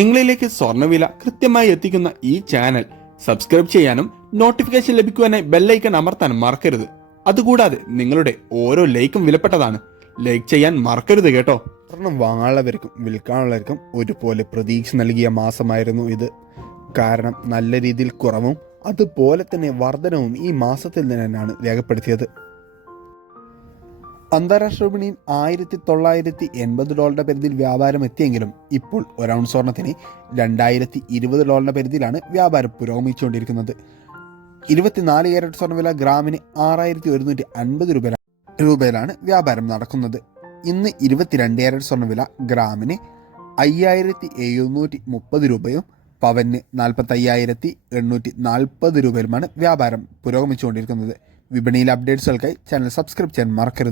നിങ്ങളിലേക്ക് സ്വർണ്ണവില കൃത്യമായി എത്തിക്കുന്ന ഈ ചാനൽ സബ്സ്ക്രൈബ് ചെയ്യാനും നോട്ടിഫിക്കേഷൻ ലഭിക്കുവാനായി ബെല്ലൈക്കൺ അമർത്താനും മറക്കരുത്. അതുകൂടാതെ നിങ്ങളുടെ ഓരോ ലൈക്കും വിലപ്പെട്ടതാണ്. ലൈക്ക് ചെയ്യാൻ മറക്കരുത് കേട്ടോ. സ്വർണം വാങ്ങാനുള്ളവർക്കും വിൽക്കാനുള്ളവർക്കും ഒരുപോലെ പ്രതീക്ഷ നൽകിയ മാസമായിരുന്നു ഇത്. കാരണം നല്ല രീതിയിൽ കുറവും അതുപോലെ തന്നെ വർധനവും ഈ മാസത്തിൽ തന്നെയാണ് രേഖപ്പെടുത്തിയത്. അന്താരാഷ്ട്ര വിപണിയിൽ $1980 പരിധിയിൽ വ്യാപാരം എത്തിയെങ്കിലും ഇപ്പോൾ ഒരൗൺസ് സ്വർണത്തിന് $2020 പരിധിയിലാണ് വ്യാപാരം പുരോഗമിച്ചുകൊണ്ടിരിക്കുന്നത്. 24 ക്യാരറ്റ് സ്വർണ്ണവില ഗ്രാമിന് 6150 രൂപയിലാണ് വ്യാപാരം നടക്കുന്നത്. ഇന്ന് 22 ക്യാരറ്റ് സ്വർണ്ണവില ഗ്രാമിന് 5730 രൂപയും പവന് 45,840 രൂപയിലുമാണ് വ്യാപാരം പുരോഗമിച്ചുകൊണ്ടിരിക്കുന്നത്. വിപണിയിലെ അപ്ഡേറ്റ്സുകൾക്കായി ചാനൽ സബ്സ്ക്രൈബ് ചെയ്യാൻ മറക്കരുത്.